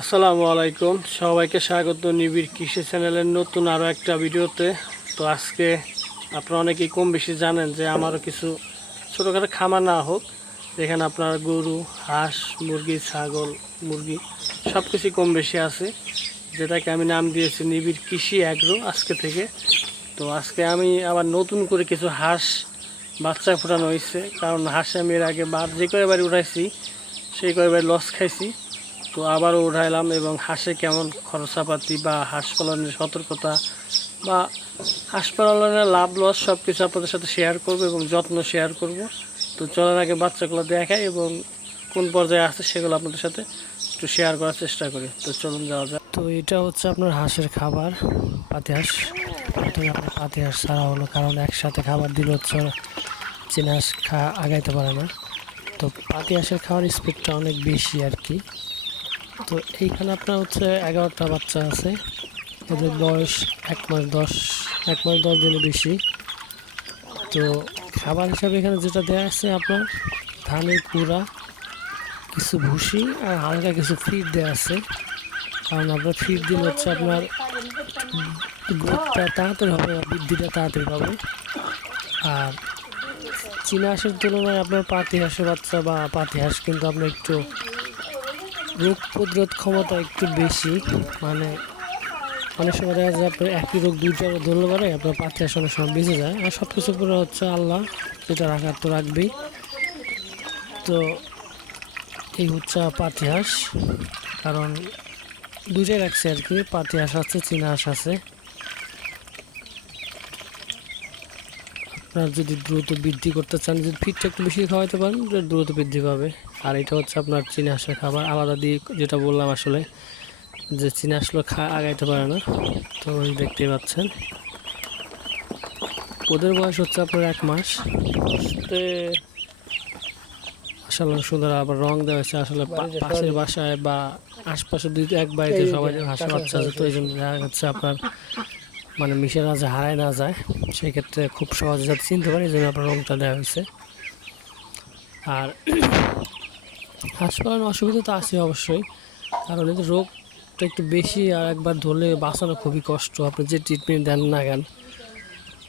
আসসালামু আলাইকুম। সবাইকে স্বাগত নিবিড় কৃষি চ্যানেলের নতুন আরও একটা ভিডিওতে। তো আজকে আপনারা অনেকেই কম বেশি জানেন যে আমারও কিছু ছোটোখাটো খামার না হোক, যেখানে আপনার গরু, হাঁস, মুরগি, ছাগল, মুরগি সব কিছুই কম বেশি আছে, যেটাকে আমি নাম দিয়েছি নিবিড় কৃষি অ্যাগ্রো আজকে থেকে। তো আজকে আমি আবার নতুন করে কিছু হাঁস, বাচ্চা ফোটানো হয়েছে, কারণ হাঁসে আমি এর আগে বার যে কয়বার উঠাইছি, সেই কয়বার লস খাইছি। তো আবারও উঠাইলাম এবং হাঁসে কেমন খরচাপাতি বা হাঁস পালনের সতর্কতা বা হাঁস পালনের লাভ লস সব কিছু আপনাদের সাথে শেয়ার করব এবং যত্ন শেয়ার করব। তো চলার আগে বাচ্চাগুলো দেখাই এবং কোন পর্যায়ে আছে সেগুলো আপনাদের সাথে একটু শেয়ার করার চেষ্টা করি। তো চলুন যাওয়া যাক। তো এটা হচ্ছে আপনার হাঁসের খাবার, পাতি হাঁস। আপনার পাতি হাঁস ছাড়া হলো, কারণ একসাথে খাবার দিলে হচ্ছে চীনা হাঁস খা, আগাইতে পারে না। তো পাতি হাঁসের খাওয়ার স্পিডটা অনেক বেশি আর কি। তো এইখানে আপনার হচ্ছে এগারোটা বাচ্চা আছে। ওদের বয়স এক মাস দশ, এক মাস দশ দিনের বেশি। তো খাবার হিসাবে এখানে যেটা দেওয়া আছে আপনার, ধানের কুড়া, কিছু ভুসি আর হালকা কিছু ফিড দেওয়া আছে। কারণ আপনার ফিড দিলে হচ্ছে আপনার গ্রোথটা তাড়াতাড়ি হবে বৃদ্ধিটা তাড়াতাড়ি পাবে। আর চীনা হাঁসের তুলনায় আপনার পাতি হাঁসের বাচ্চা বা পাতি হাঁস কিন্তু আপনার একটু রোগ প্রতিরোধ ক্ষমতা একটু বেশি মানে অনেক সময় দেখা যায় আপনার একই রোগ দুই জায়গায় ধরলে পারে আপনার পাঁচ আসলে সময় বেঁচে যায়। আর সব কিছু করে হচ্ছে আল্লাহ, যেটা রাখার তো রাখবেই। তো এই হচ্ছে পাতি হাঁস কারণ দুইটাই রাখছে আর কি পাতি হাঁস আছে, চীনা হাঁস আছে। আপনার যদি দ্রুত বৃদ্ধি করতে চান যদি ফিটটা একটু বেশি খাওয়াইতে পারেন দ্রুত বৃদ্ধি পাবে। আর এটা হচ্ছে আপনার চীনা হাঁসের খাবার। আলাদা দিয়ে যেটা বললাম আসলে যে চীনা হাঁসগুলো খা আগাইতে পারে না। তো দেখতেই পাচ্ছেন। ওদের বয়স হচ্ছে আপনার এক মাস। আসতে আসলে সুন্দর আবার রং দেওয়া হয়েছে। আসলে পাশের বাসায় বা আশপাশে দুই এক বাড়িতে সবাই হাঁসের বাচ্চা আছে। তো এই জন্য দেখা যাচ্ছে আপনার মানে মিশের মাঝে হারায় না যায় সেই ক্ষেত্রে খুব সহজে যাতে চিনতে পারি এই জন্য আপনার রংটা দেওয়া হয়েছে। আর হাঁস পালনের অসুবিধা তো আছে অবশ্যই, কারণ এদের রোগটা একটু বেশি আর একবার ধরলে বাঁচানো খুবই কষ্ট, আপনি যে ট্রিটমেন্ট দেন না কেন।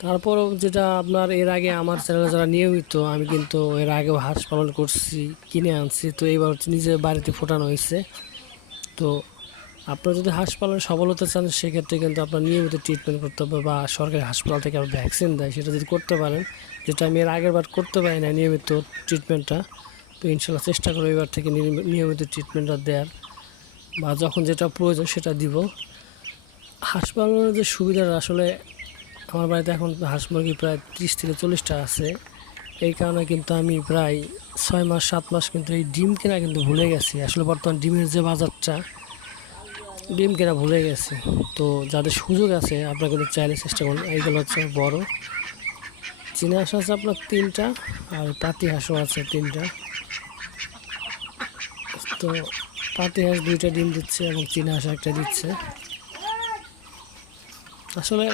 তারপরও যেটা আপনার এর আগে আমার চ্যানেলে যারা নিয়মিত, আমি কিন্তু এর আগেও হাঁস পালন করছি, কিনে আনছি, তো এবার হচ্ছে নিজে বাড়িতে ফোটানো হয়েছে। তো আপনারা যদি হাঁস পালনে সফল হতে চান, সেক্ষেত্রে কিন্তু আপনার নিয়মিত ট্রিটমেন্ট করতে হবে বা সরকারি হাসপাতাল থেকে আবার ভ্যাকসিন দেয়, সেটা যদি করতে পারেন, যেটা আমি এর আগের বার করতে পারি না নিয়মিত ট্রিটমেন্টটা তো ইনশাল্লাহ চেষ্টা করব এবার থেকে নিয়মিত ট্রিটমেন্টটা দেওয়ার বা যখন যেটা প্রয়োজন সেটা দিব। হাঁস পালনের যে সুবিধাটা, আসলে আমার বাড়িতে এখন হাঁস মুরগি প্রায় ত্রিশ থেকে চল্লিশটা আছে। এই কারণে কিন্তু আমি প্রায় ছয় মাস, সাত মাস কিন্তু এই ডিম কেনা কিন্তু ভুলে গেছি। আসলে বর্তমান ডিমের যে বাজারটা ডিম কেনা ভুলে গেছে। তো যাদের সুযোগ আছে, আপনারা কিন্তু চাইলে চেষ্টা করুন। এইগুলো হচ্ছে বড়। চীনা হাঁস আছে আপনার তিনটা, আর পাতি হাঁসও আছে তিনটা। তো পাতি হাঁস দুইটা ডিম দিচ্ছে এবং চীনা হাঁস একটা দিচ্ছে। আসলে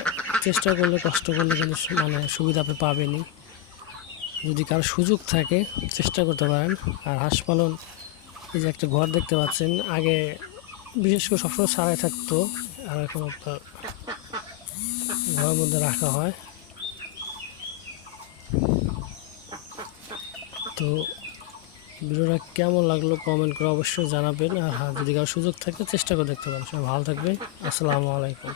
চেষ্টা করলে, কষ্ট করলে কিন্তু মানে সুবিধা আপনি পাবেনই। যদি কারও সুযোগ থাকে, চেষ্টা করতে পারেন। আর হাঁস পালন, এই যে একটা ঘর দেখতে পাচ্ছেন, আগে বিশেষ করে সবসময় ছাড়াই থাকতো। আর এখন আপনার ঘরের মধ্যে রাখা হয়। তো ভিডিওটা কেমন লাগল কমেন্ট করে অবশ্যই জানাবেন। আর হ্যাঁ যদি কারও সুযোগ থাকে, চেষ্টা করে দেখতে পারেন। সবাই ভালো থাকবেন। আসসালামু আলাইকুম।